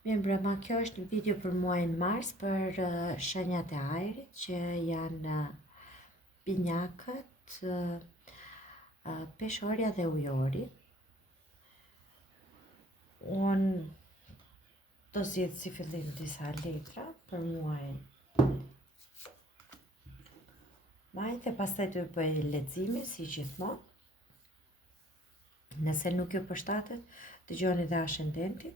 Mirë brema, kjo është një video për muajin mars për shenjat e ajrit që janë binjakët, peshorja dhe ujori. Unë do zjedh si fillim disa letra për muajin maj dhe pastaj do bëj lexime si gjithmonë. Nëse nuk ju përshtatet, dëgjoni dhe ascendentin.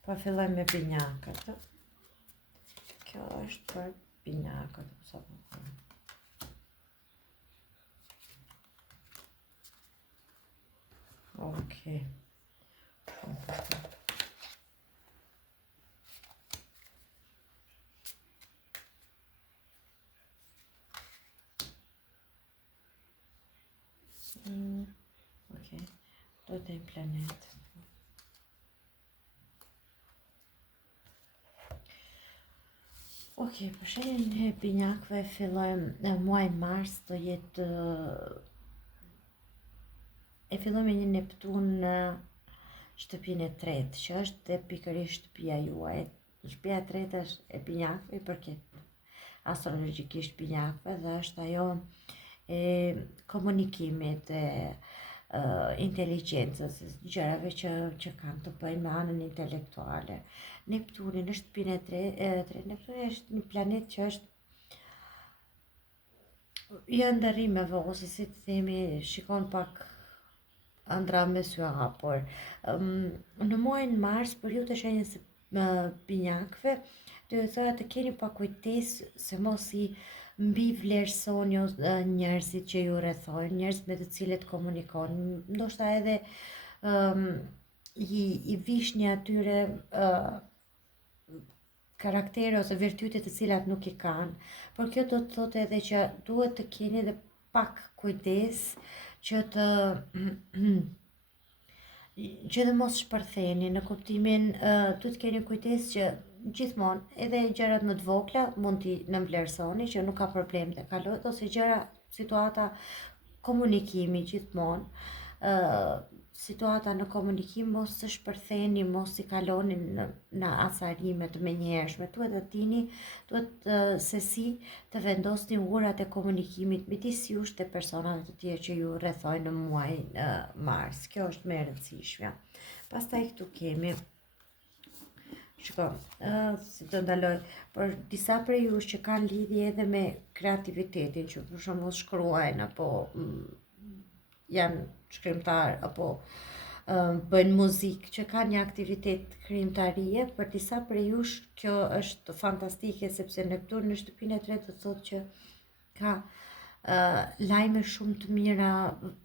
Po filloj me binjakët. Kjo është për binjakët. Okej. Okej. Do të jem planet. Okej, për shenjën e binjakëve fillojmë muaj mars do jetë e fillojmë me një Neptun në shtëpinë e tretë, që është dhe pikërisht shtëpia juaj. Shtëpia e tretë është e binjakëve, i përket astrologjikisht binjakëve dhe është ajo e komunikimit, e inteligjencës, gjërave që kanë të bëjnë me anën intelektuale. Neptuni në shtëpinë e tretë, Neptuni është një planet që është i ndërrimeve, ose si të themi, shikon pak ëndra me syra, por në muajin mars, për ju të shenjës binjakëve, do të thoya të keni pak kujtesë se mos i mbi vlerësoni njerëzit që ju rrethojnë, njerëz me të cilët komunikoni, ndoshta edhe i vishni atyre karaktere ose virtyte të cilat nuk i kanë, por kjo do të thotë edhe që duhet të keni edhe pak kujtesë që të mos shpërtheni, në kuptimin duhet të keni kujtesë që gjithmonë edhe gjërat më të vogla mund t'i nënvlerësoni, që nuk ka problem të kalohet, ose gjëra, situata, komunikimi gjithmonë, situata në komunikim mos të shpërtheni, mos i kaloni në asarime të menjëhershme. Duhet të dini, duhet se si të vendosni urat e komunikimit midis jush dhe personave të tjerë që ju rrethojnë në muajin mars. Kjo është më e rëndësishmja. Pastaj këtu kemi, shiko, si të ndaloj, për disa prej jush që kanë lidhje edhe me kreativitetin, që për shembull shkruajnë apo janë shkrimtar apo bëjnë muzikë, që kanë një aktivitet krijimtarie, për disa prej jush kjo është fantastike, sepse Neptuni në shtëpinë e tretë thotë që ka lajme shumë të mira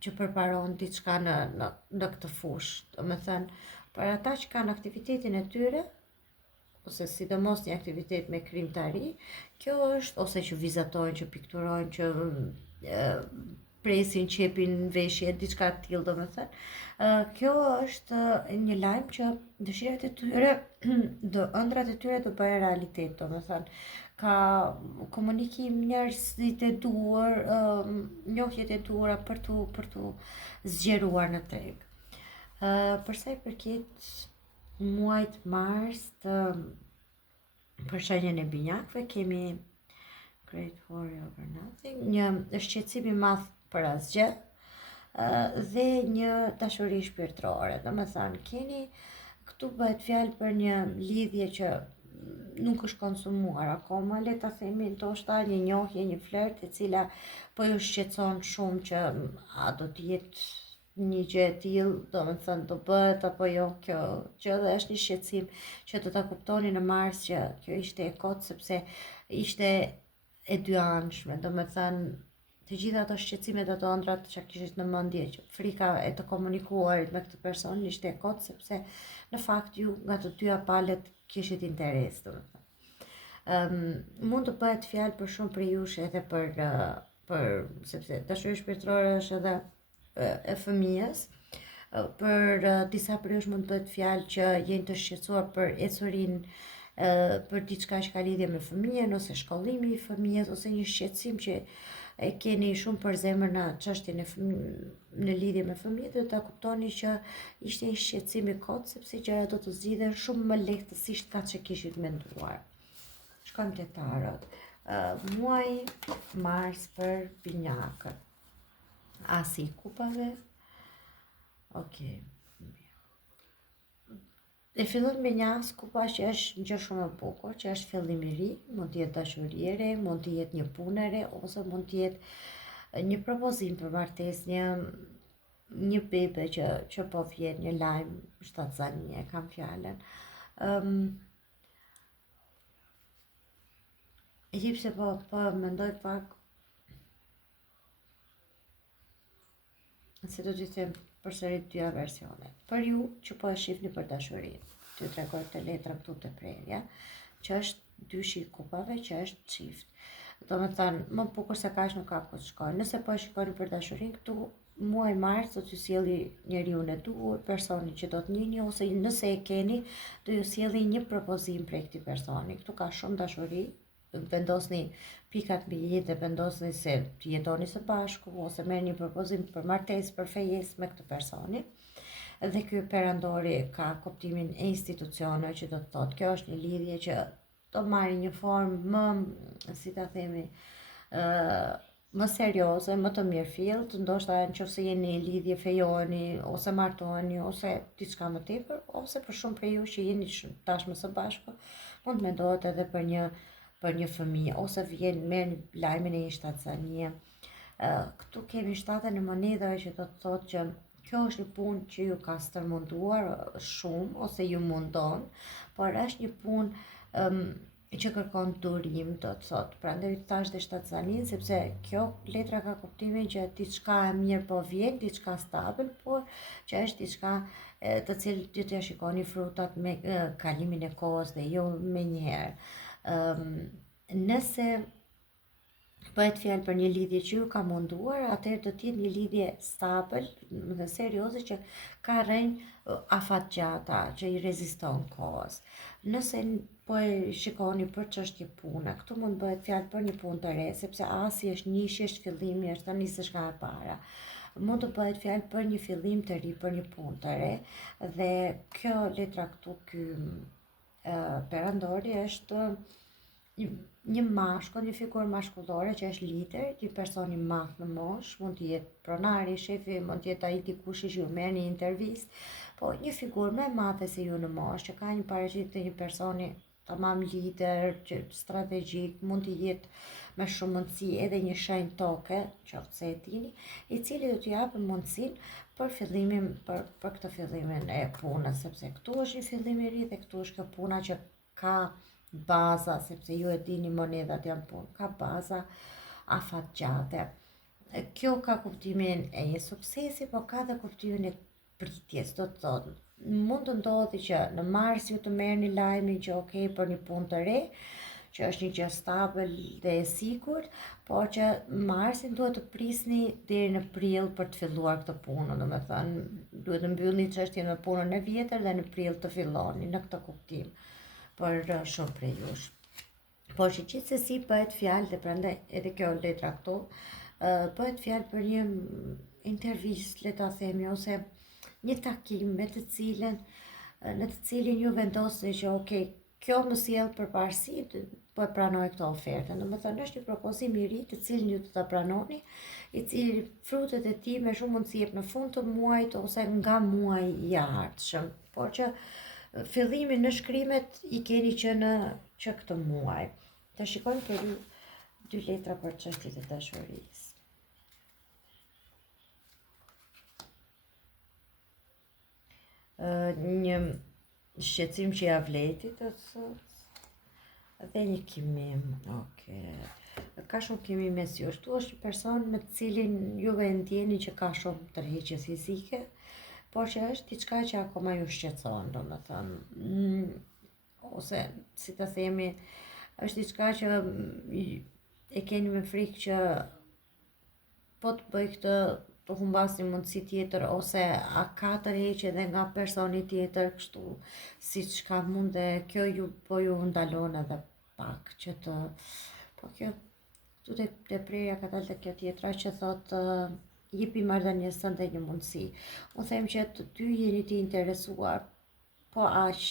që përparon diçka në këtë fushë. Domethënë, për ata që kanë aktivitetin e tyre, ose sidomos një aktivitet me krijimtari, kjo është, ose që vizatojnë, që pikturojnë, që presin, qepin veshje, diçka të tillë, domethënë. Kjo është një lajm që dëshirat e tyre, ëndrat e tyre do bëhen realitet, domethënë. Ka komunikim, njerëzit e duhur, njohjet e duhura për tu zgjeruar në treg. Për sa i përket muajit mars, për shenjën e binjakëve kemi Great Warrior Over Nothing, një shqetësim i madh për asgjë, dhe një dashuri shpirtërore. Domethënë, keni këtu bëhet fjalë për një lidhje që nuk është konsumuar akoma, le ta themi ndoshta një njohje, një flert e cila po ju shqetëson shumë që a do të jetë një gjë e tillë, domethënë do bëhet apo jo kjo gjë, dhe është një shqetësim që do ta kuptoni në mars që kjo ishte e kot, sepse ishte e dyanshme, domethënë të gjitha ato shqetësimet, ato ëndrat që kishit në mendje, që frika e të komunikuarit me këtë person ishte e kot, sepse në fakt ju nga të dyja palët kishit interes, domethënë. Mund të bëhet fjalë për shumë prej jush edhe për sepse dashuria shpirtërore është edhe e fëmijës. Për disa prej jush mund të bëhet fjalë që jeni të shqetësuar për ecurinë, për diçka që ka lidhje me fëmijën, ose shkollimi i fëmijës, ose një shqetësim që e keni shumë për zemër në çështjen e në lidhje me fëmijët, do ta kuptoni që ishte një shqetësim i kot sepse gjërat do të zgjidhen shumë më lehtësisht ka që kishit menduar. Shkojmë te tarot. Muaji mars për binjakët. Asi i kupave. Okej. E fillon me një as kupash që është një gjë shumë e bukur, që është fillim i ri, mund të jetë dashuri e re, mund të jetë një punë e re, ose mund të jetë një propozim për martesë, një bebe që po vjen, një lajm shtatzanie, kam fjalën. Jepse po mendoj pak se do t'i them përsëri dyja versione. Për ju që po e shihni për dashurinë, t'ju tregoj të letra këtu të prerja, që është dyshi i kupave, që është çift. Do me thënë, më bukur se kaq nuk ka ku të shkojnë. Nëse po e shikoni për dashurinë këtu, muaj mars do t'ju sjelli njeriu e duhur, personi që do të njihni, ose nëse e keni, do ju sjelli një propozim prej këtij personi. Këtu ka shumë dashuri, vendosni pikat mbi i dhe vendosni se të jetoni së bashku ose merrni një propozim për martesë, për fejesë me këtë personi. Dhe ky perandori ka kuptimin e institucioneve, që do të thotë kjo është një lidhje që do marrë një formë më, si ta themi, më serioze, më të mirëfillt, ndoshta nëse jeni në lidhje fejoheni ose martoheni ose diçka më tepër, ose për shumë prej ju që jeni tashmë së bashku, mund të mendohet edhe për një fëmijë, ose vjen merr lajmin e një shtatzanie. Këtu kemi shtatën e monedhave, që do të thotë që kjo është një punë që ju ka stërmunduar shumë ose ju mundon, por është një punë që kërkon durim, do të thotë. Prandaj thash dhe shtatzanin, sepse kjo letra ka kuptimin që diçka e mirë po vjen, diçka stabil, por që është diçka të cilën ju t'ja shikoni frutat me kalimin e kohës dhe jo me njëherë. Nëse bëhet fjalë për një lidhje që ju ka munduar, atëherë do të jetë një lidhje stabil dhe serioze që ka rënë afatgjata, që i reziston kohës. Nëse po e shikoni për çështje pune, këtu mund bëhet fjalë për një punë të re, sepse asi është nishi, është fillimi, është ta nisësh nga e para. Mund të bëhet fjalë për një fillim të ri, për një punë të re, dhe kjo letra këtu, ky perandori është një mashkull, një figurë mashkullore që është lider, një person i madh në moshë, mund të jetë pronari, shefi, mund të jetë ai dikush që ju merr një intervistë, po një figurë më e madhe se ju në moshë, që ka një paraqitje të një personi tamam lider, që strategjik, mund të jetë me shumë mundësi edhe një shenjë toke, qoftë se e dini, i cili do t'ju japë mundësinë për fillimin, për këtë fillimin e punës, sepse këtu është një fillim i ri dhe këtu është kjo puna që ka baza, sepse ju e dini monedhat janë punë, ka baza afatgjate. Kjo ka kuptimin e një suksesi, po ka dhe kuptimin e pritjes, do të thotë. Mund të ndodhi që në mars ju të merrni lajmin që okay, për një punë të re, që është një gjë stabil dhe e sigurt, por që marsin duhet të prisni deri në prill për të filluar këtë punë, domethënë duhet të mbyllni çështjen me punën e vjetër dhe në prill të filloni në këtë kuptim për shumë prej jush. Por që gjithsesi bëhet fjalë, dhe prandaj edhe kjo letra këtu, bëhet fjalë për një intervistë, le ta themi, ose një takim me të cilën, në të cilin ju vendosni që okay, kjo më sjell përparësi, po e pranoj këtë ofertë. Domethënë është një propozim i ri të cilin ju të ta pranoni, i cili frutet e tij me shumë mundësi jep në fund të muajit ose nga muaji i ardhshëm, por që fillimin në shkrimet i keni që në këtë muaj. Të shikojmë për ju dy letra për çështjet e dashurisë. Një shqetësim që ja vleti, të thotë, dhe një kimim. Ka shumë kimim mes jush. Tu është një person me të cilin juve e ndjeni që ka shumë tërheqje fizike, por që është diçka që akoma ju shqetëson, domethënë, ose si të themi, është diçka që e keni me frikë që po të bëj këtë, të humbasni mundësi tjetër, ose a ka tërheqje edhe nga personi tjetër, kështu siç ka mund, dhe kjo ju ndalon edhe pak që të, po kjo Tu te prerja ka dalë te kjo tjetra që thotë jepi marrëdhënies tënde një mundësi. Unë them që të dy jeni të interesuar, po aq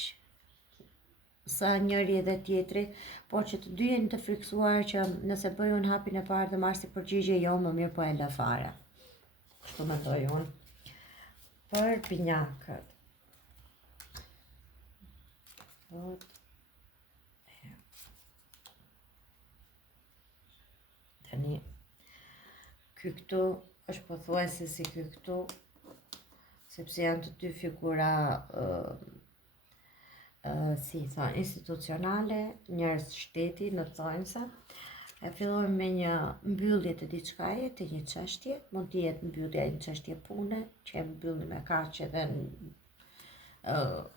sa njëri edhe tjetri, por që të dy jeni të friksuar që nëse bëj unë hapin e parë dhe marr si përgjigje jo, më mirë po e lë fare. Kështu mendoj unë. Për binjakët. Tani, ky këtu është pothuajse si ky këtu, sepse janë të dy figura si thonë institucionale, njerëz shteti në thonjse. E fillojmë me një mbyllje të diçkaje, të një çështje, mund të jetë mbyllja e një çështje pune, që e mbyllim me kaq edhe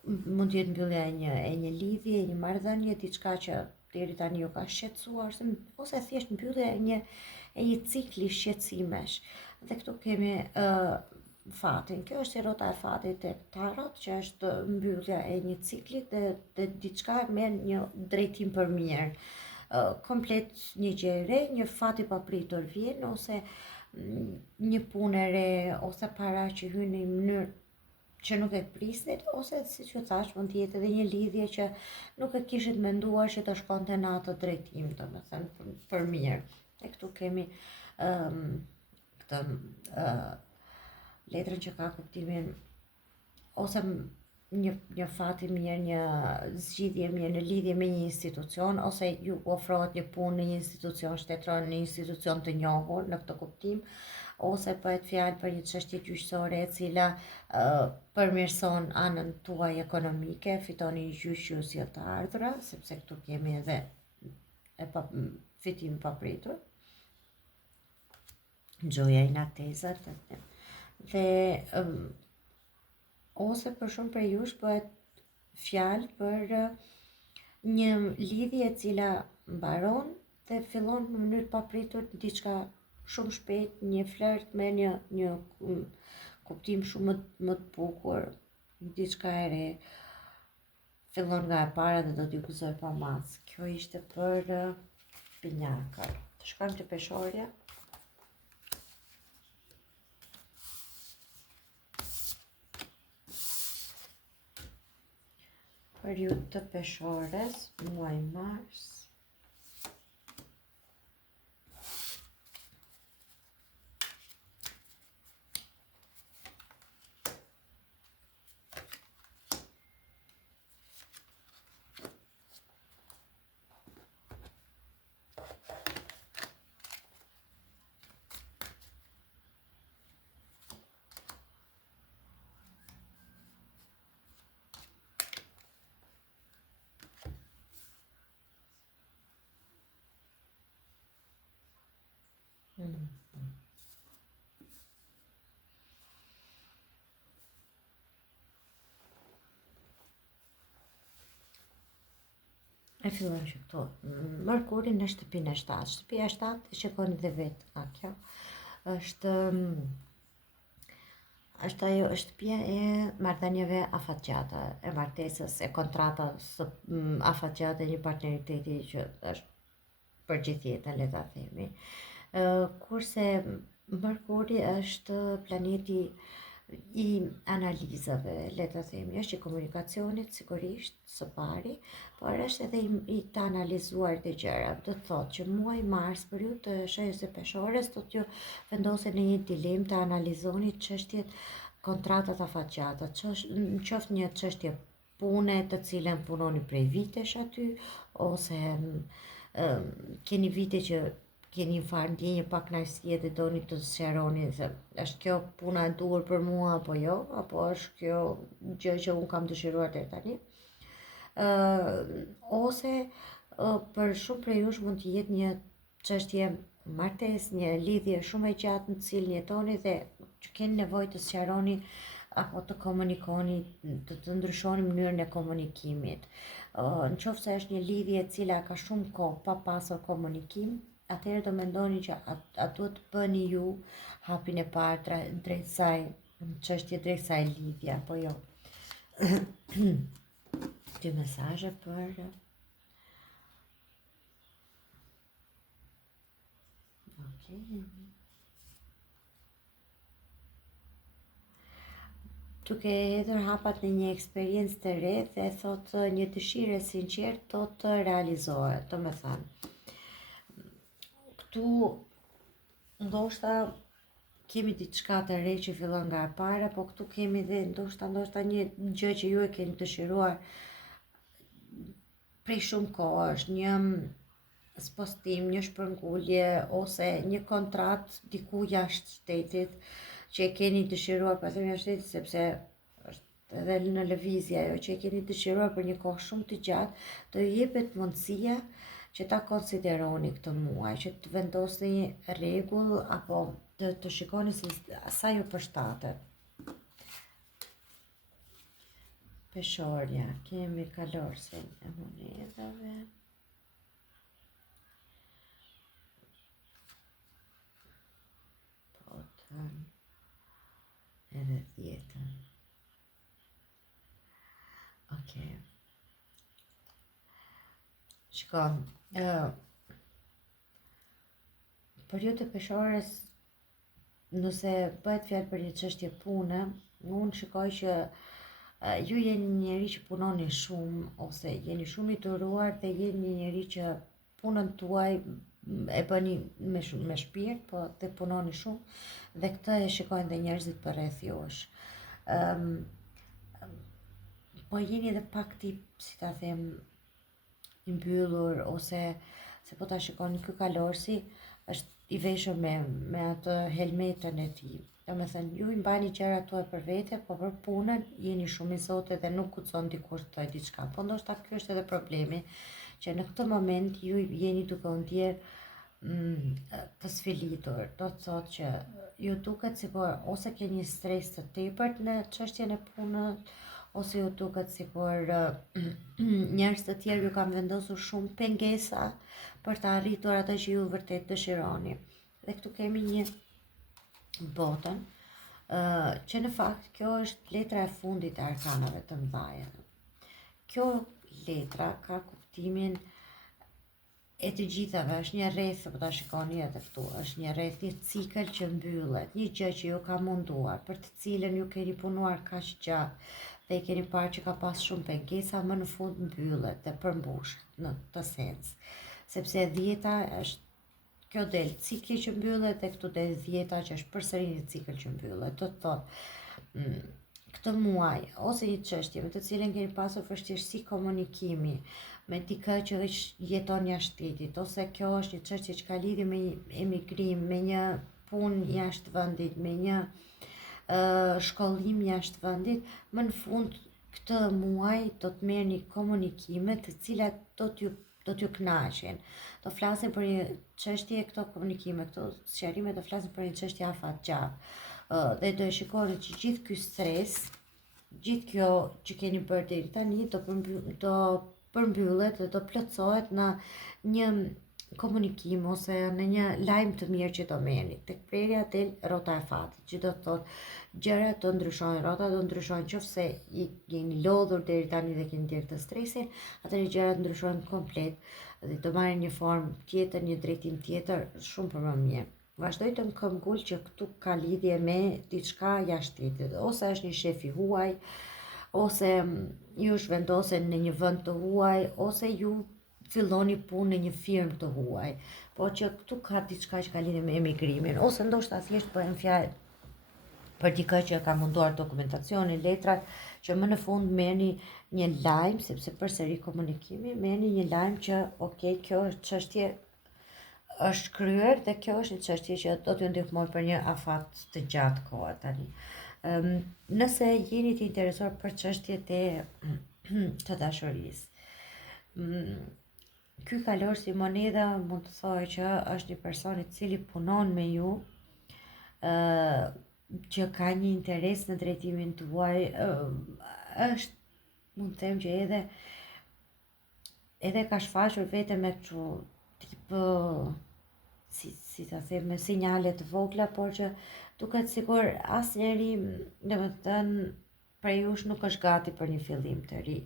mund të jetë mbyllja e një lidhje, e një marrëdhënie, diçka që deri tani ju ka shqetësuar, ose thjesht mbyllja e një cikli shqetësimesh. Dhe këtu kemi fatin. Kjo është rrota e fatit tek tarot, që është mbyllja e një cikli dhe diçka merr një drejtim për mirë. Komplet një gjë e re, një fat i papritur vjen, ose një punë e re, ose para që hyn në një mënyrë që nuk e prisnit, ose siç u thash, mund të jetë edhe një lidhje që nuk e kishit menduar që të shkonte në atë drejtim, domethënë për mirë. E këtu kemi këtë letrën që ka kuptimin ose një fat i mirë, një zgjidhje mirë në lidhje me një institucion, ose ju ofrohet një punë në një institucion shtetëror, në një institucion të njohur në këtë kuptim, ose bëhet fjalë për një çështje gjyqësore e cila përmirëson anën tuaj ekonomike, fitoni gjyqësi të ardhura, sepse këtu kemi edhe fitim papritur. Gjoja inatezat dhe ose për shumë prej jush bëhet fjalë për një lidhje e cila mbaron dhe fillon në mënyrë papritur diçka shumë shpejt, një flört me një kuptim shumë më të bukur, diçka e re, fillon nga e para dhe do t'ju gëzoj pa mas. Kjo ishte për binjakët. Të shkojmë të peshorja. Periudhë të peshores, muaj mars. E fillojmë që këtu. Merkuri në shtëpinë e 7. Shtëpia e 7 shikoni dhe vetë nga kjo. Është ajo shtëpia e marrëdhënieve afatgjata, e martesës, e kontratës afatgjate, një partneriteti që është për gjithë jetën, le ta themi. Kurse Merkuri është planeti i analizave, le të themi, është i komunikacionit sigurisht së pari, por është edhe i të analizuar të gjëra. Do të thotë që muaj mars, periudhë të shenjës së peshores, do t'ju vendosen në një dilemë të analizoni çështjet, kontratat afatgjata, qoftë një çështje pune të cilën punoni prej vitesh aty, ose keni vite që keni farë ndjenjë pak kënaqësie dhe doni të sqaroni se është kjo puna e duhur për mua apo jo, apo është kjo gjë që unë kam dëshiruar deri tani. Ose për shumë prej jush mund të jetë një çështje martesë, një lidhje shumë e gjatë në të cilën jetoni dhe që keni nevojë të sqaroni apo të komunikoni, të ndryshoni mënyrën e komunikimit. Nëse është një lidhje e cila ka shumë kohë pa pasur komunikim, atëherë do mendoni që atë duhet të bëni ju hapin e parë drejt saj çështje, drejt saj lidhje apo jo. Dy mesazhe për Okay. Duke hedhur hapat në një eksperiencë të re dhe thot një dëshirë e sinqertë do të realizohet. Do me thënë, këtu ndoshta kemi diçka të re që fillon nga e para, po këtu kemi dhe ndoshta një gjë që ju e keni dëshiruar prej shumë kohësh, një spostim, një shpërngulje ose një kontratë diku jashtë shtetit që e keni dëshiruar, pas jashtë shtetit sepse është edhe në lëvizje ajo që e keni dëshiruar për një kohë shumë të gjatë, do ju jepet mundësia që ta konsideroni këtë muaj, që të vendosni rregull apo të shikoni se sa ju përshtatet. Peshorja, kemi kalorësin e monedhave. Potën edhe 10-ën. Okej. Shiko, për ju të peshorës, nëse bëhet fjalë për një çështje pune, unë shikoj që ju jeni një njeri që punoni shumë, ose jeni shumë i duruar dhe jeni një njeri që punën tuaj e bëni me shpirt, po dhe punoni shumë dhe këtë e shikojnë dhe njerëzit përreth jush. Po jeni edhe pak tip, si ta them, i mbyllur, ose se po ta shikoni ky kalorsi është i veshur me atë helmetën e tij. Domethënë, ju i mbani gjërat tuaja për vete, po për punën jeni shumë i zotë dhe nuk guxon dikush të thojë diçka. Po ndoshta ky është edhe problemi, që në këtë moment ju jeni duke u ndjerë të sfilitur. Do të thotë që ju duket sikur ose keni stres të tepërt në çështjen e punës, ose ju duket sikur njerëz të tjerë ju kanë vendosur shumë pengesa për të arritur atë që ju vërtet dëshironi. Dhe këtu kemi një botën, që në fakt kjo është letra e fundit e arkanave të mëdha. Kjo letra ka kuptimin e të gjithave, është një rreth, po ta shikoni edhe këtu, është një rreth, një cikël që mbyllet, një gjë që ju ka munduar, për të cilën ju keni punuar kaq gjatë dhe i keni parë që ka pas shumë pengesa, më në fund mbyllet dhe përmbushet në të sens. Sepse 10-a është kjo del cikli që mbyllet dhe këtu del 10-a që është përsëri një cikël që mbyllet. Do të thotë, këtë muaj ose një çështje me të cilën keni pasur vështirësi komunikimi me dikë që jeton jashtë shtetit, ose kjo është një çështje që ka lidhje me emigrim, me një punë jashtë vendit, me një shkollim jashtë vendit, më në fund këtë muaj do të merrni komunikime të cilat do t'ju kënaqin. Do flasim për një çështje, këto komunikime, këto sqarime do flasim për një çështje afatgjatë. Dhe do e shikoni që gjithë ky stres, gjithë kjo që keni bërë deri tani do përmbyllet dhe do plotësohet në një komunikim ose në një lajm të mirë që do merrni. Tek prerja del rrota e fatit, që do të thotë gjërat do ndryshojnë, rrotat do ndryshojnë, qofse i jeni lodhur deri tani dhe keni ndjerë të stresin, atëherë gjërat ndryshojnë komplet dhe do marrin një formë tjetër, një drejtim tjetër, shumë për më mirë. Vazhdoj të më këmbgul që këtu ka lidhje me diçka jashtë shtetit, ose është një shef i huaj, ose ju zhvendosen në një vend të huaj, ose ju filloni punë në një firmë të huaj, po që këtu ka diçka që ka lidhje me emigrimin, ose ndoshta thjesht bëhen fjalë për dikë që ka munduar dokumentacionin, letrat, që më në fund merrni një lajm, sepse përsëri komunikimi, merrni një lajm që okay, kjo çështje është kryer dhe kjo është një çështje që do t'ju ndihmojë për një afat të gjatë kohë tani. Nëse jeni të interesuar për çështjet e të dashurisë, ky kalor si monedha mund të thojë që është një person i cili punon me ju, që ka një interes në drejtimin tuaj, është mund të them që edhe ka shfaqur vete me kështu tip si ta them, me sinjale të vogla, por që duket sikur asnjëri, domethënë, prej jush nuk është gati për një fillim të ri.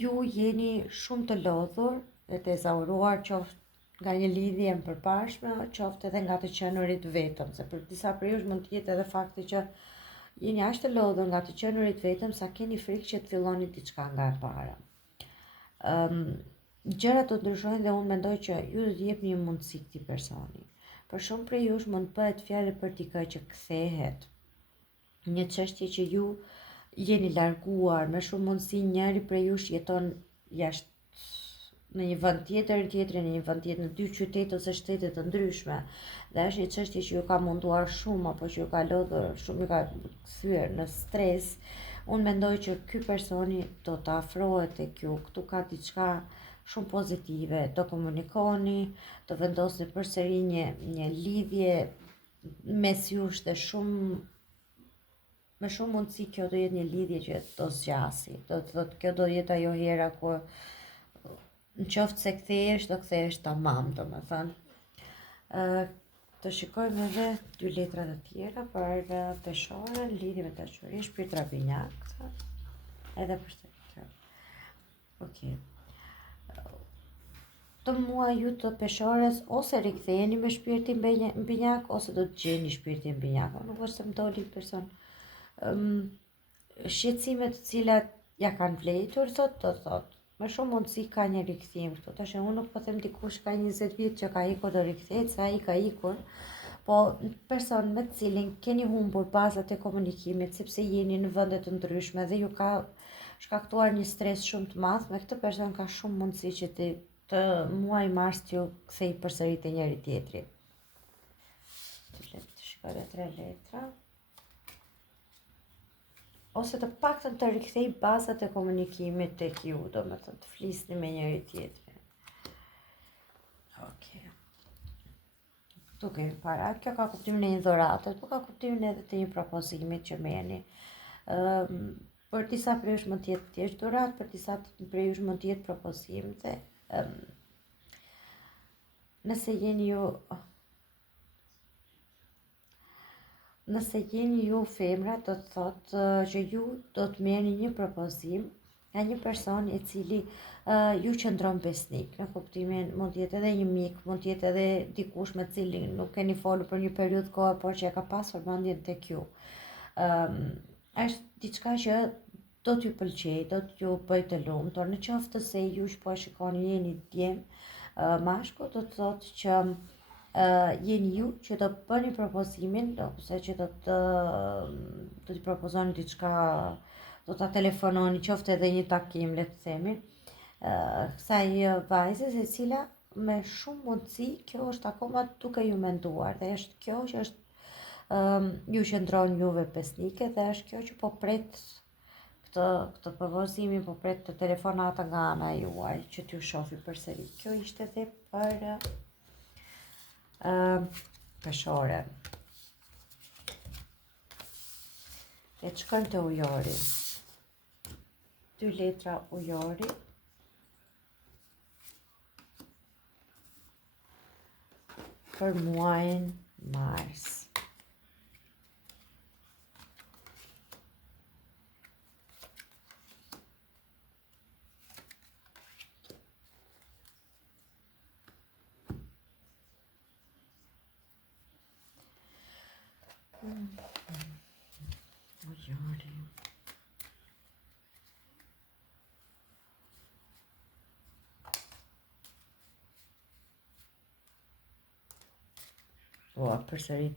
Ju jeni shumë të lodhur dhe të ezauruar, qoftë nga një lidhje e përparshme, qoftë edhe nga të qenurit vetëm, se për disa prej jush mund të jetë edhe fakti që jeni aq të lodhur nga të qenurit vetëm sa keni frikë që të filloni diçka nga e para. Gjërat do të ndryshojnë dhe unë mendoj që ju do të jepni një mundësi këtij personi. Për shumë prej jush mund të bëhet fjalë për dikë që kthehet. Një çështje që ju jeni larguar, me shumë mundësi njëri prej jush jeton jashtë në një vend tjetër, tjetri në një vend tjetër, në 2 qytete ose shtete të ndryshme. Dhe është një çështje që ju ka munduar shumë apo që ju ka lodhur shumë, ju ka kthyer në stres. Unë mendoj që ky personi do të afrohet tek ju. Këtu ka diçka shumë pozitive. Do komunikoni, do vendosni përsëri një lidhje mes jush dhe me shumë mundësi kjo do jetë një lidhje që do zgjasi. Do të thotë kjo do jetë ajo hera ku në qoftë se kthehesh tamam, domethënë. Të shikojmë edhe 2 letrat e tjera për peshorën, lidhje me dashuri, shpirtra binjak, edhe për këtë. Okej. Të muaj ju të peshores ose riktheheni me shpirtin binjak ose do të gjeni shpirtin binjak. Nuk është se më doli person. Shqetësime të cilat ja kanë vlerëtur, thotë, me shumë mundësi ka një rikthim këtu. Tash unë nuk po them dikush ka 20 vjet që ka ikur do rikthehet, sa ai ka ikur, po person me të cilin keni humbur bazat e komunikimit sepse jeni në vende të ndryshme dhe ju ka shkaktuar një stres shumë të madh, me këtë person ka shumë mundësi që të muaj mars t'ju kthej përsëri te njëri tjetri. Të shikoj 3 letra. Ose të paktën të rikthej bazat e komunikimit tek ju, domethënë të flisni me njëri tjetrin. Okej. Këtu kemi para, kjo ka kuptimin e një dhurate, po ka kuptimin edhe të një propozimi që merrni. Për disa prej jush mund të jetë thjesht dhuratë, për disa prej jush mund të jetë propozim dhe Nëse jeni ju femra, do të thotë që ju do të merrni një propozim nga një person i cili ju qëndron besnik, në kuptimin mund të jetë edhe një mik, mund të jetë edhe dikush me cilin nuk keni folur për një periudhë kohë, por që e ka pasur mendjen tek ju. Është diçka që do t'ju pëlqej, do t'ju bëj të lumtur, në qoftë se ju po shikoni jeni djem mashkull, do të thotë që jeni ju që do bëni propozimin, ose që do t'i propozoni diçka, do ta telefononi, qoftë edhe një takim, le të themi, kësaj vajze, e cila me shumë mundësi kjo është akoma duke ju menduar dhe është kjo që është ju qëndron juve besnike dhe është kjo që po pret këtë propozimin, po pret të telefonata nga ana juaj që t'ju shofi përsëri. Kjo ishte edhe për peshore. Le të shkojmë te ujori. 2 letra ujori. Për muajin mars. Ujori. Përsëri,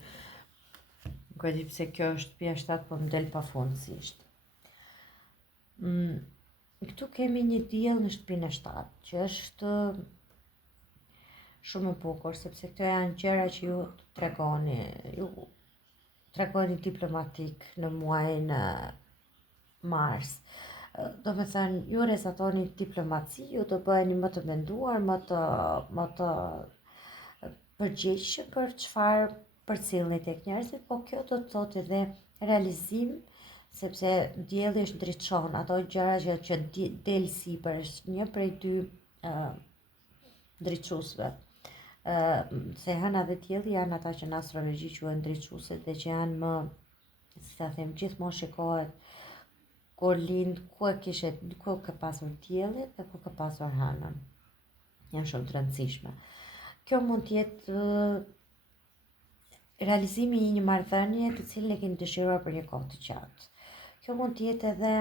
nuk e di pse kjo është pia 7, po më del pafundësisht. Këtu kemi një diell në shtëpinë e 7, që është shumë e bukur, sepse këto janë gjëra që ju tregoni diplomatik në muajin mars. Do me thënë, ju rezatoni diplomaci, ju do bëheni më të menduar, më të përgjegjshëm për çfarë përcjellni tek njerëzit, po kjo do të thotë edhe realizim, sepse dielli është ndriçon ato gjëra që del sipër, është një prej 2 ndriçuesve. Se hëna dhe dielli janë ata që në astrologji quhen ndriçuesit dhe që janë më, si ta them, gjithmonë shikohet kur lind, ku ka pasur dielli dhe ku ka pasur hënën. Janë shumë të rëndësishme. Kjo mund të jetë realizimi i një marrëdhënie të cilën e keni dëshiruar për një kohë të gjatë. Kjo mund të jetë edhe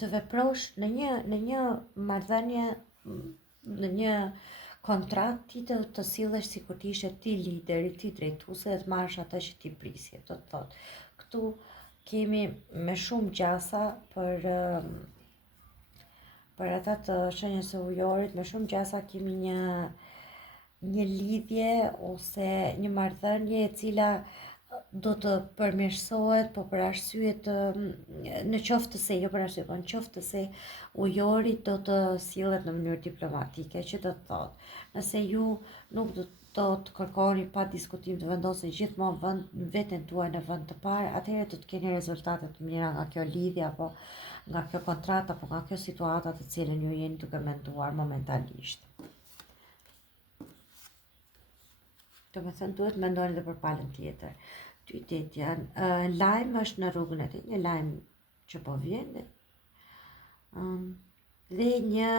të veprosh në një marrëdhënie, në një kontratë ti të sillesh sikur të ishe ti lideri, ti drejtuese dhe të marrësh atë që ti prisje. Do të thotë, këtu kemi me shumë gjasa për ata të shenjës së ujorit, me shumë gjasa kemi një lidhje ose një marrëdhënie e cila do të përmirësohet, po për arsye të në qoftë se, jo për arsye, po në qoftë se ujori do të sillet në mënyrë diplomatike, që do të thotë, nëse ju nuk do të kërkoni pa diskutim të vendosni gjithmonë veten tuaj në vend të parë, atëherë do të keni rezultate të mira nga kjo lidhje apo nga kjo kontratë apo nga kjo situata të cilën ju jeni duke menduar momentalisht. Do me thënë, duhet mendoni dhe për palën tjetër. Dytetja, lajmë është në rrugën e tij, një lajm që po vjen dhe një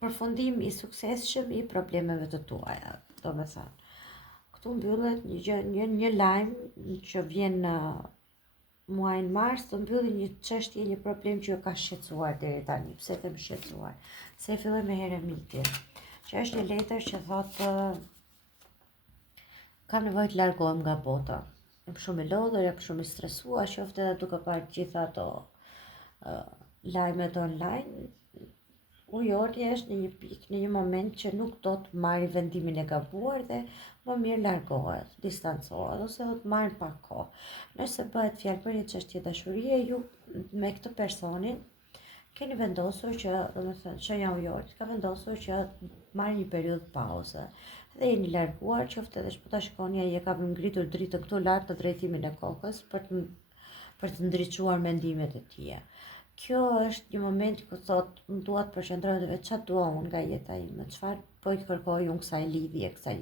përfundim i suksesshëm i problemeve të tuaja. Do me thënë, këtu mbyllet një lajm që vjen në muajin mars, të mbylli një çështje, një problem që ju ka shqetësuar deri tani. Pse them shqetësuar? Se filloi me Heremitin, që është një letër që thotë kam nevojë të largohem nga bota. Jam shumë i lodhur, jam shumë i stresuar, qoftë edhe duke parë gjitha ato lajmet online. Ujori është në një pikë, në një moment që nuk do të marrë vendimin e gabuar dhe më mirë largohet, distancohet ose do të marrë pak kohë. Nëse bëhet fjalë për një çështje dashurie, ju me këtë personin keni vendosur që, domethënë, shenja ujorit ka vendosur që marrë një periudhë pauze dhe jeni larguar, qoftë edhe po ta shikoni ai e ka ngritur dritën këtu lart në drejtimin e kokës për të ndriçuar mendimet e tij. Kjo është një moment ku thotë, më dua të përqendrohem dhe çfarë dua unë nga jeta ime, çfarë po i kërkoj unë kësaj lidhje, kësaj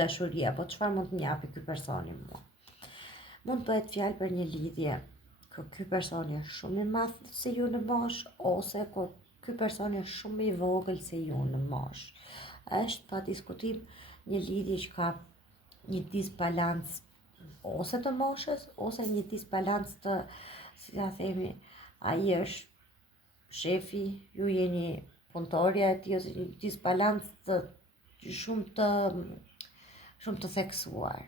dashurie, apo çfarë mund të më japi ky personi mua. Mund të bëhet fjalë për një lidhje ku ky personi është shumë i madh se ju në moshë, ose ku ky personi është shumë i vogël se ju në moshë. Është pa diskutim një lidhje që ka një disbalancë ose të moshës, ose një disbalancë të, si ta themi, ai është shefi, ju jeni punëtorja e tij, ose një disbalancë të shumë të theksuar.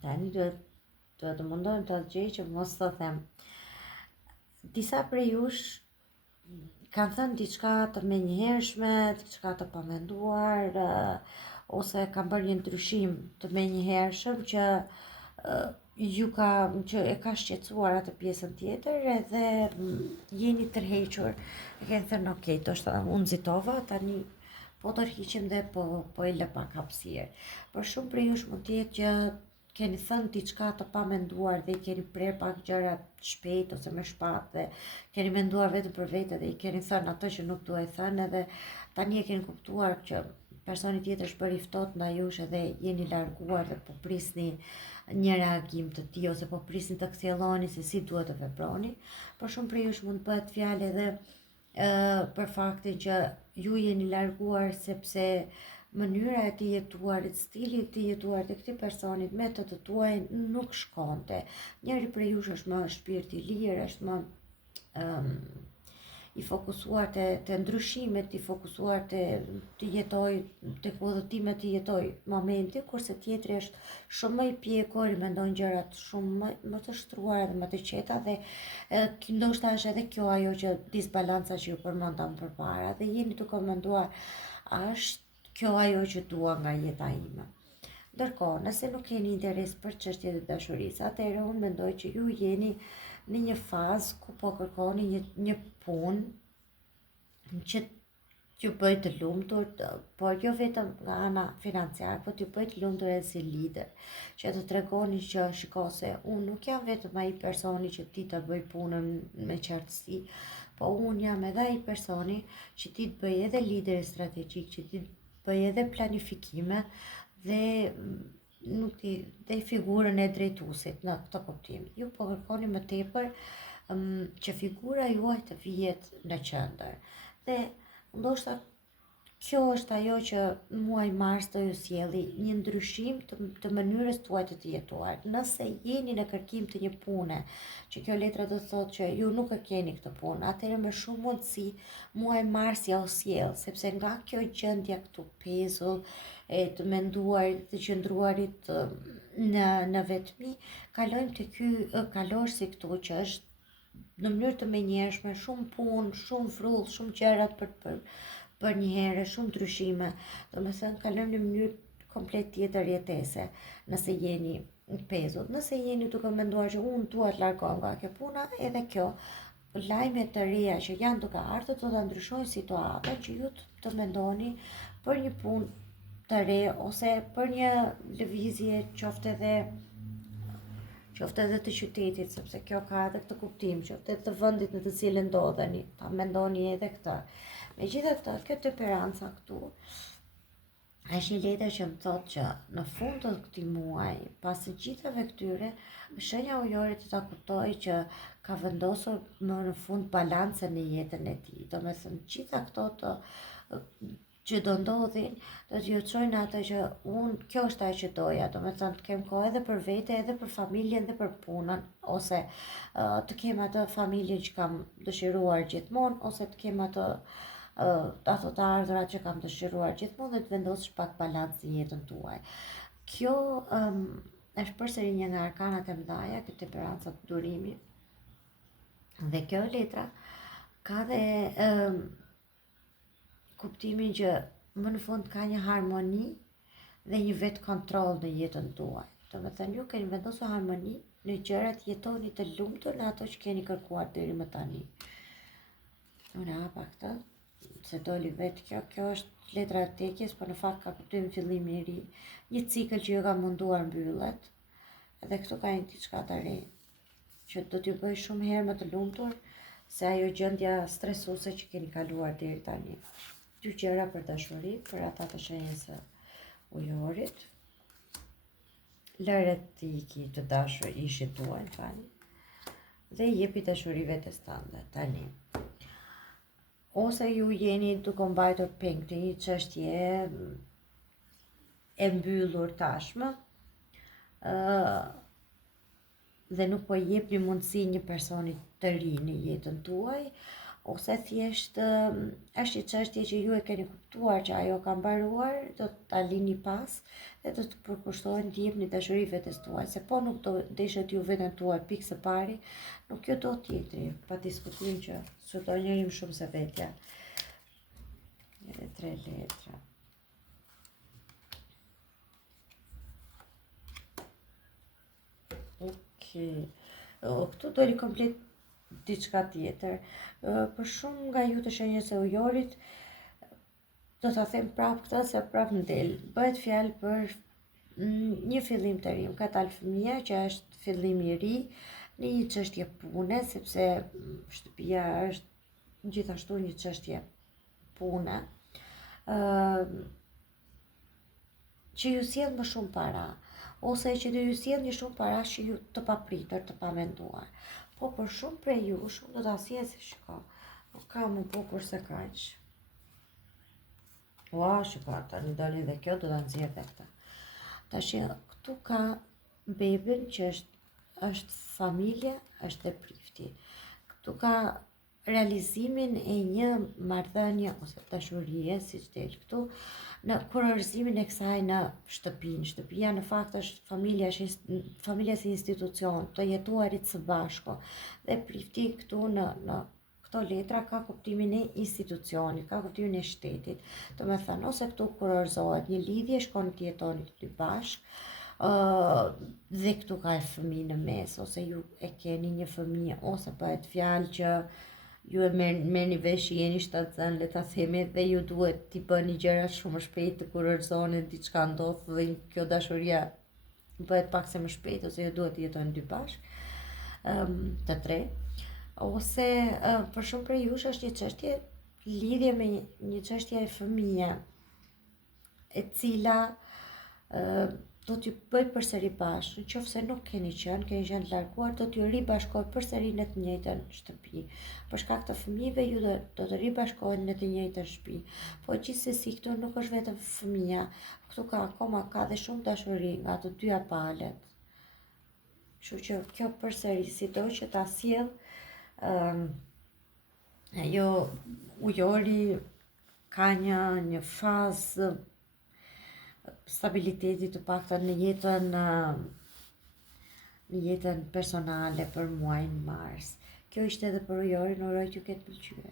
Tani duhet të mundohem të gjej që mos të them. Disa prej jush kanë thënë diçka të menjëhershme, diçka të pamenduar, ose kanë bërë një ndryshim të menjëhershëm që që e ka shqetësuar atë pjesën tjetër, edhe jeni tërhequr. E keni thënë, ok, do shta unë nxitova, tani po tërhiqem dhe po i lë pak hapësirë. Por shumë prej jush mund të jetë që keni thënë diçka të pamenduar dhe i keni prerë pak gjërat shpejt ose me shpatë dhe keni menduar vetëm për vete dhe i keni thënë atë që nuk duhet thënë, edhe tani e keni kuptuar që personi tjetër është bërë i ftohtë ndaj jush edhe jeni larguar dhe po prisni një reagim të tij ose po prisni të kthjelloheni se si duhet të veproni. Por shumë prej jush mund të bëhet fjalë edhe për faktin që ju jeni larguar sepse mënyra e të jetuarit, stili të jetuar të këtij personit me të tuaj nuk shkonte. Njëri prej jush është më shpirt i lirë, është më i fokusuar të ndryshimet, i fokusuar të jetoj, të udhëtimet të jetoj momenti, kurse tjetri është shumë më i pjekur, i mendon gjërat shumë më të shtruara dhe më të qeta, dhe ndoshta është edhe kjo ajo që disbalanca që ju përmenda më përpara, dhe jeni duke menduar, a është kjo ajo që dua nga jeta ime. Ndërkohë, nëse nuk keni interes për çështjet e dashurisë, atëherë unë mendoj që ju jeni në një fazë ku po kërkoni një punë që t'ju bëj të lumtur, por jo vetëm nga ana financiare, po t'ju bëj të lumtur edhe si lider, që të tregoni që shiko se unë nuk jam vetëm ai personi që ti të bëj punën me qartësi, po unë jam edhe ai personi që ti të bëj edhe lider strategjik, që ti të bëj edhe planifikime dhe nuk ti dhe figurën e drejtuesit në këtë kuptim. Ju po kërkoni më tepër që figura juaj të vihet në qendër. Dhe ndoshta kjo është ajo që muaj mars të ju sjelli një ndryshim të mënyrës tuaj të jetuar. Nëse jeni në kërkim të një pune, që kjo letra do të thotë që ju nuk e keni këtë punë, atëherë me shumë mundësi muaj mars ja u sjell, sepse nga kjo gjendja këtu pezull e të menduar, të qëndruarit në vetmi, kalojmë të ky kalorësi këtu që është në mënyrë të menjëhershme, shumë punë, shumë vrull, shumë gjërat për një herë, shumë ndryshime. Domethënë kalojmë në mënyrë komplet tjetër jetese, nëse jeni pezull. Nëse jeni duke menduar që unë dua të largohem nga kjo puna, edhe kjo lajme të reja që janë duke ardhur do ta ndryshojnë situatën që ju të mendoni për një punë të re ose për një lëvizje qoftë edhe të qytetit, sepse kjo ka edhe këtë kuptim, qoftë edhe të vendit në të cilin ndodheni, ta mendoni edhe këtë. Megjithatë, kjo temperanca këtu është një letër që më thotë që në fund të këtij muaji, pas të gjithave këtyre, shenja ujore të ta kuptoj që ka vendosur më në fund balancën në jetën e tij. Domethënë, gjitha këto që do ndodhin, do t'ju çojnë atë që kjo është ajo që doja, domethënë të kem kohë edhe për vete, edhe për familjen, edhe për punën, ose të kem atë familjen që kam dëshiruar gjithmonë, ose të kem ato të ardhurat që kam dëshiruar gjithmonë dhe të vendosësh pak balancë në jetën tuaj. Kjo është përsëri një nga arkanat e mëdha, këtë temperanca të durimi. Dhe kjo letra ka dhe kuptimin që më në fund ka një harmoni dhe një vetë kontrol në jetën tuaj. Domethënë ju keni vendosur harmoni në gjërat, jetoni të lumtur në ato që keni kërkuar deri më tani. Unë hapa këtë, se doli vetë kjo është letra e tekjes, por në fakt ka kuptim fillimi i ri, një cikël që ju ka munduar mbyllet, edhe këtu ka një diçka të re, që do t'ju bëj shumë herë më të lumtur se ajo gjendja stresuese që keni kaluar deri tani. Dy gjëra për dashuri, për ata të shenjës së ujorit. Lëre të iki të dashur ishit tuaj tani. Dhe jepi dashurive të stande tani. Ose ju jeni duke mbajtur peng të një çështje e mbyllur tashmë, dhe nuk po jepni mundësi një personi të ri në jetën tuaj, ose thjesht është një çështje që ju e keni kuptuar që ajo ka mbaruar, do ta lini pas dhe do të përkushtohen të jepni dashuri vetes tuaj, se po nuk do deshet ju veten tuaj pikë së pari, nuk kjo do tjetri, pa diskutim që çdo njeri më shumë se vetja. Edhe 3 letra. Këtu doli komplet diçka tjetër. Për shumë nga ju të shenjës së ujorit, do ta them prapë këtë se prapë ndel. Bëhet fjalë për një fillim të ri. Ka dalë fëmia që është fillim i ri në një çështje pune, sepse shtëpia është gjithashtu një çështje pune, që ju sjell më shumë para, ose që do ju sjell një shumë para që ju të papritur, të pamenduar. Po për shumë prej ju, shumë do ta sjellë si shiko. Nuk ka më bukur se kaq. Ua, shiko, tani doli dhe kjo, do ta nxjerr dhe këtë. Tash këtu ka bebin që është familja, është e prifti. Këtu ka realizimin e një marrëdhënie ose dashurie, siç del këtu, në kurorëzimin e kësaj në shtëpinë. Shtëpia në fakt është familja si institucion, të jetuarit së bashku. Dhe prifti këtu në këto letra ka kuptimin e institucionit, ka kuptimin e shtetit. Domethënë, ose këtu kurorëzohet një lidhje, shkon të jetoni të dy bashkë, dhe këtu ka e fëmijë në mes, ose ju e keni një fëmijë, ose bëhet fjalë që ju e merrni vesh, jeni shtatzën, le ta themi, dhe ju duhet t'i bëni gjërat shumë shpejt, të kurorëzoni, diçka ndodh dhe kjo dashuria bëhet pak se më shpejt, ose ju duhet të jetojnë dy bashkë, të tre, ose për shumë prej jush është një çështje lidhje me një çështje e fëmijë, e cila do t'ju bëj përsëri bashkë, nëse nuk keni qenë të larguar, do t'ju ribashkoj përsëri në të njëjtën shtëpi. Për shkak të fëmijëve ju do të ribashkohen në të njëjtën shtëpi. Po gjithsesi këtu nuk është vetëm fëmia, këtu ka dhe shumë dashuri nga të dyja palët. Kështu që kjo përsëri sido që ta sjell ajo ujori ka një fazë stabiliteti të paktën në jetën personale për muajin mars. Kjo ishte edhe për ujorin, uroj t'ju ketë pëlqyer.